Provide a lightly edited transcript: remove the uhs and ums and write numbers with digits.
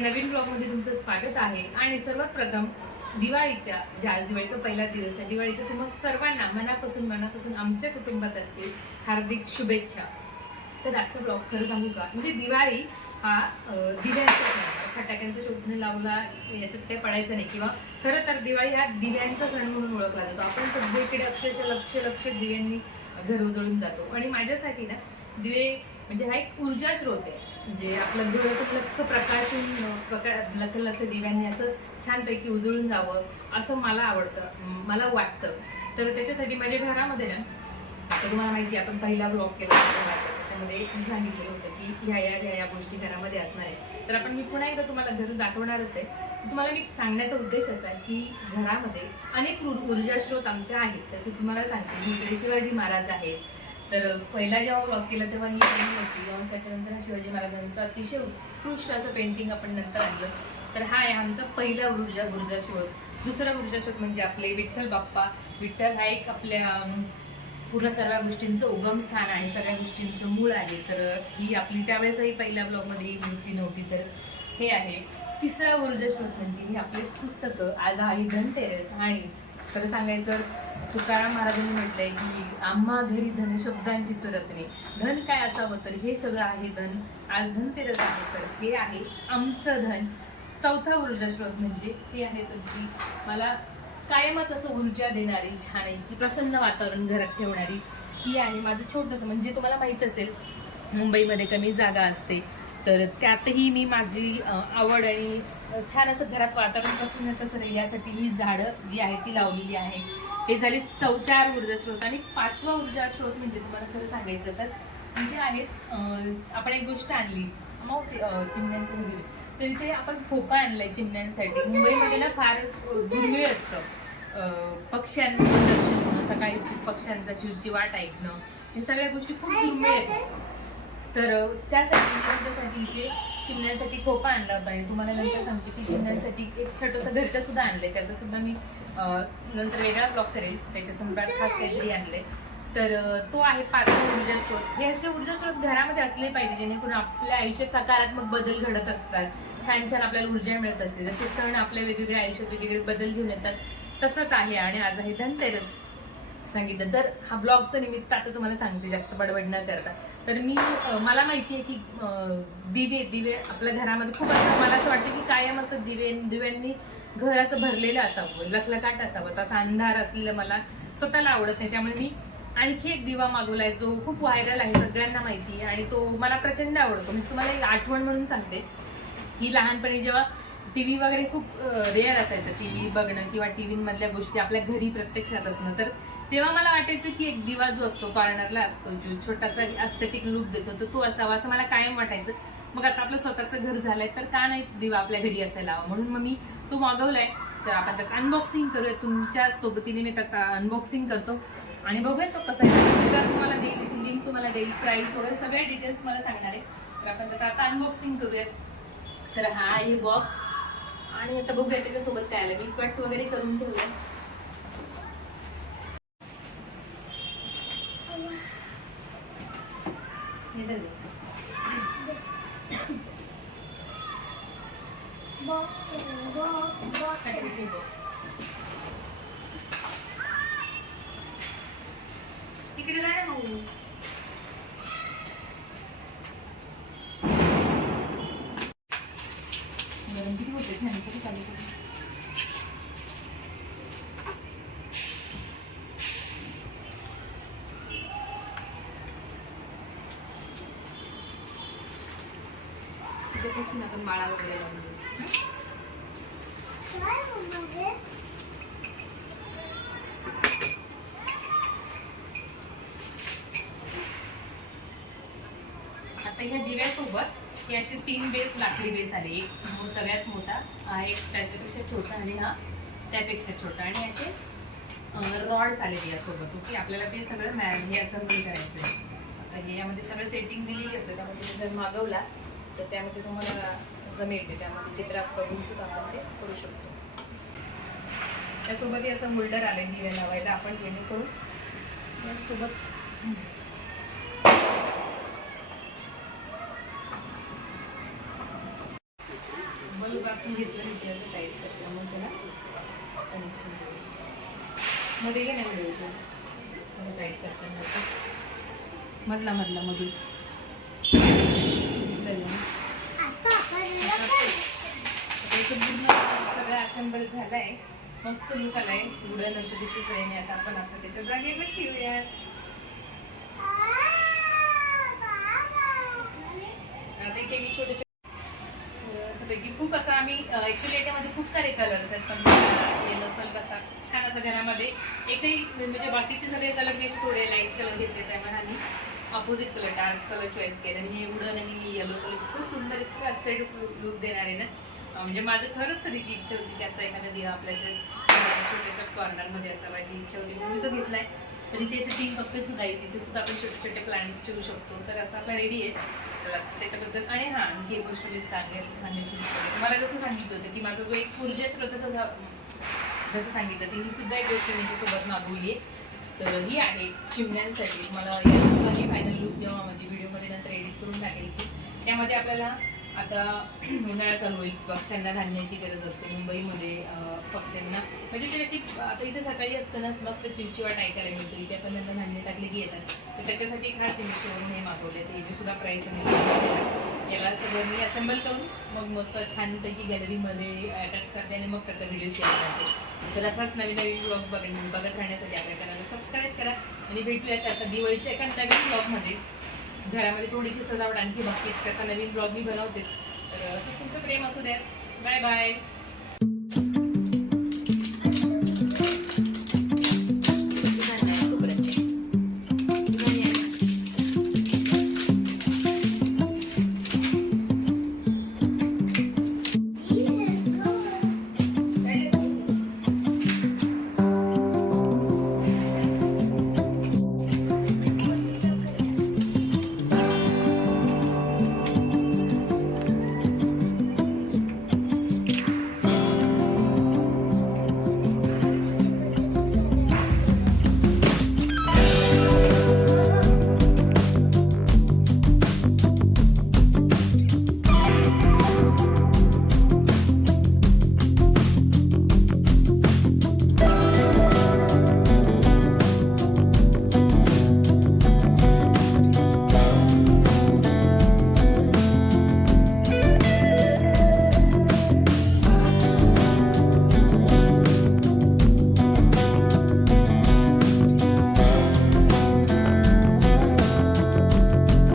नवीन ब्लॉगमध्ये तुमचं स्वागत आहे. आणि सर्वात प्रथम दिवाळीच्या आज दिवाळीचा पहिला दिवस आहे. दिवाळीचा तुम्हा सर्वांना मनापासून आमच्या कुटुंबातर्फे हार्दिक शुभेच्छा. तर आजचा ब्लॉग खरं सांगू का, म्हणजे दिवाळी हा दिव्यांचा फटाक्यांचा शोधून लावला याच्यात काही पडायचं नाही, किंवा खरं तर दिवाळी हा दिव्यांचा सण म्हणून ओळखला जातो. आपण सगळीकडे अक्षरशः लक्ष दिव्यांनी घर उजळून जातो. आणि माझ्यासाठी ना दिवे म्हणजे हा एक ऊर्जा स्रोत आहे. म्हणजे आपलं घर असं लख दिव्यांनी असं छानपैकी उजळून जावं असं मला आवडतं, मला वाटतं. तर त्याच्यासाठी माझ्या घरामध्ये ना, आता तुम्हाला माहिती आहे आपण पहिला ब्लॉग केला त्याच्यामध्ये मी सांगितलेलं होतं की ह्या गोष्टी घरामध्ये असणार आहे. तर आपण मी पुन्हा एकदा तुम्हाला घर दाखवणारच आहे. तुम्हाला मी सांगण्याचा उद्देश असा आहे की घरामध्ये अनेक ऊर्जा स्रोत आमच्या आहेत. तर ते तुम्हाला सांगते की इकडे शिवाजी महाराज आहेत. तर पहिला जेव्हा ब्लॉग केला तेव्हा ही पेंटिंग होती, आणि त्याच्यानंतर शिवाजी महाराजांचं अतिशय उत्कृष्ट असं पेंटिंग आपण नंतर आणलं. तर हा आहे आमचा पहिला ऊर्जा स्रोत. दुसरा ऊर्जा स्रोत म्हणजे आपले विठ्ठल बाप्पा. विठ्ठल हा एक आपल्या पूर्ण सर्व गोष्टींचं उगम स्थान आहे, सगळ्या गोष्टींचं मूळ आहे. तर ही आपली त्यावेळेसही पहिल्या ब्लॉगमध्ये ही मूर्ती नव्हती. तर हे आहे तिसरा ऊर्जा स्रोत म्हणजे ही आपली पुस्तकं. आज आहे धनतेरस. आणि खरं सांगायचं तुकाराम महाराजांनी म्हटलंय की आम्हा घरी धन शब्दांची रत्ने. धन काय असावं, तर हे सगळं आहे धन. आज धनतेरस आहे तर हे आहे आमचं धन. चौथा ऊर्जा स्रोत म्हणजे हे आहे तुमची मला कायमच असं ऊर्जा देणारी, छानाची प्रसन्न वातावरण घरात ठेवणारी ही आहे माझं छोटंसं. म्हणजे तुम्हाला माहित असेल मुंबईमध्ये कमी जागा असते, तर त्यातही मी माझी आवड आणि छान असं घरात वातावरण प्रसन्न कसं नाही यासाठी ही झाडं जी आहे ती लावलेली आहे. हे झाले 4 ऊर्जा स्रोत. आणि 5वा ऊर्जा स्रोत म्हणजे तुम्हाला खरं सांगायचं तर इथे आहेत आपण एक गोष्ट आणली मग ते चिमण्यांचं घर. तर इथे आपण खोपा आणलाय चिमण्यांसाठी. मुंबईमध्ये ना फार दुर्मिळ असतं पक्ष्यांचं दर्शन होणं, सकाळी पक्ष्यांचा चिवचिवाट ऐकणं, हे सगळ्या गोष्टी खूप दुर्मिळ आहेत. तर त्यासाठी इथे चिमण्यांसाठी खोपा आणला होता. आणि तुम्हाला नंतर सांगते की चिमण्यांसाठी एक छोटंसं घरटं सुद्धा आणलंय. त्याचा सुद्धा मी नंतर वेगळा ब्लॉग करेल. त्याच्या संदर्भात खास काहीतरी आणलंय. तर तो आहे 5वा ऊर्जा स्रोत. हे असे ऊर्जा स्रोत घरामध्ये असले पाहिजे जेणेकरून आपल्या आयुष्यात सकारात्मक बदल घडत असतात, छान आपल्याला ऊर्जा मिळत असते. जसे सण आपल्या वेगवेगळ्या आयुष्यात वेगवेगळे बदल घेऊन येतात तसंच आहे. आणि आज आहे धनतेरस सांगितलं. तर हा ब्लॉगचं निमित्त आता तुम्हाला सांगते जास्त बडबड न करता. तर मला माहिती आहे की दिवे आपल्या घरामध्ये खूप असतात. मला असं वाटतं की कायम असं दिव्यांनी घर असं भरलेलं असावं, लखलखाट असावं. तसा अंधार असलेलं मला स्वतःला आवडत नाही. त्यामुळे मी आणखी एक दिवा मागवलाय जो खूप व्हायरल आहे, सगळ्यांना माहिती आहे. आणि तो मला प्रचंड आवडतो. म्हणजे तुम्हाला एक आठवण म्हणून सांगते ही लहानपणी जेव्हा टीव्ही वगैरे खूप रेअर असायचं, टीव्ही बघणं किंवा टीव्ही मधल्या गोष्टी आपल्या घरी प्रत्यक्षात असणं, तर तेव्हा मला वाटायचं की एक दिवा जो असतो कॉर्नरला असतो, जो छोटासा एस्थेटिक लुक देतो, तो असावा असं मला कायम वाटायचं. मग आता आपलं स्वतःचं घर झालंय तर का नाही दिवा आपल्या घरी असायला हवा, म्हणून मग मी तो मागवलाय. तर आपण त्याचं अनबॉक्सिंग करूया. तुमच्या सोबतीने मी त्याचा अनबॉक्सिंग करतो आणि बघूया तो कसा आहे. तुम्हाला देईल, त्याची लिंक तुम्हाला देईल, प्राइस वगैरे सगळ्या डिटेल्स मला सांगणार आहे. तर आपण त्याचं आता अनबॉक्सिंग करूया. तर हा आहे बॉक्स. आणि आता बघूया त्याच्यासोबत काय आलं. मी कट वगैरे करून ठेवूया. तिकडे जा ना भाऊ. किती होते किती चालू तिथेपासून आपण माळा वगैरे लावून आता ह्या दिव्यासोबत हे असे 3 बेस लाकडी बेस आले. एक सगळ्यात मोठा, हा एक त्याच्यापेक्षा छोटा आणि हा त्यापेक्षा छोटा, आणि असे रॉड्स आलेले यासोबत. ओके, आपल्याला ते सगळं हे असेंबल करायचं आहे. आता हे यामध्ये सगळं सेटिंग दिलेली असते, त्यामध्ये तुम्ही जर मागवला तर त्यामध्ये तुम्हाला जमेल, त्यामध्ये चित्रात बघून सुद्धा आपण ते करू शकतो. त्यासोबत असं होल्डर आले दिवे लावायला आपण, जेणेकरून यासोबत आपण घेतलं तिथे असं टाईट करतो मग त्याला कनेक्शन मध्ये घे ना व्हिडिओ असं टाईट करताना असं मधला मधून सगळं असेंबल झालंय मस्त लुक आलाय वुडन असं त्याची फ्रेम आहे आता आपण त्याच्या जागेवर ठेवूयात आता इथे मी छोटे पैकी खूप असं आम्ही ऍक्च्युली याच्यामध्ये खूप सारे कलर्स आहेत पण येलो कलर कसा छान असं घरामध्ये एकही म्हणजे बाकीचे सगळे कलर मी थोडे लाईट कलर घेतले त्यामुळे आम्ही opposite colour dark colour choice केलं आणि वुडन आणि येलो कलर खूप सुंदर इतकं एस्थेटिक लुक देणार आहे ना म्हणजे माझं खरंच कधीची इच्छा होती की असं एखादा दिवा आपल्या छोट्याशा कॉर्नरमध्ये असा माझी इच्छा होती म्हणून मी तो घेतलाय तरी त्याचे 3 कप्पे सुद्धा आहेत तिथे सुद्धा आपण छोटे छोटे प्लांट्स ठेवू शकतो तर असं आपला रेडी आहे त्याच्याबद्दल आणि हां आणखी एक गोष्ट मी सांगायची तुम्हाला जसं सांगितलं होतं की माझा जो एक ऊर्जा स्रोत जसं सांगितलं ती ही सुद्धा एक गोष्ट मी त्याच्यासोबत मागवली आहे तर ही आहे चिमण्यांसाठी मला याचा मी फायनल लुक जेव्हा माझी व्हिडिओमध्ये नंतर एडिट करून टाकेल की त्यामध्ये आपल्याला आता उन्हाळा चालू होईल पक्ष्यांना धान्याची गरज असते मुंबईमध्ये पक्ष्यांना म्हणजे ते अशी आता इथे सकाळी असताना मस्त चिमचिवाट ऐकायला मिळतो इथे आपण त्यांना धान्य टाकले की येतात तर त्याच्यासाठी खास इनिशिओवरून हे मागवले तर याची सुद्धा प्राईस आणि याला सगळं मी असेंबल करून मग मस्त छानपैकी गॅलरीमध्ये अटॅच करते आणि मग त्याचा व्हिडिओ शेअर करते तर असाच नवीन ब्लॉग बघत राहण्यासाठी आपल्या चॅनलला सबस्क्राईब करा आणि भेटूयात आता दिवाळीच्या एका नवीन ब्लॉगमध्ये घरामध्ये थोडीशी सजावट आणखी बाकी त्याचा नवीन ब्लॉग मी बनवतेच तर असंच तुमचं प्रेम असू द्या बाय बाय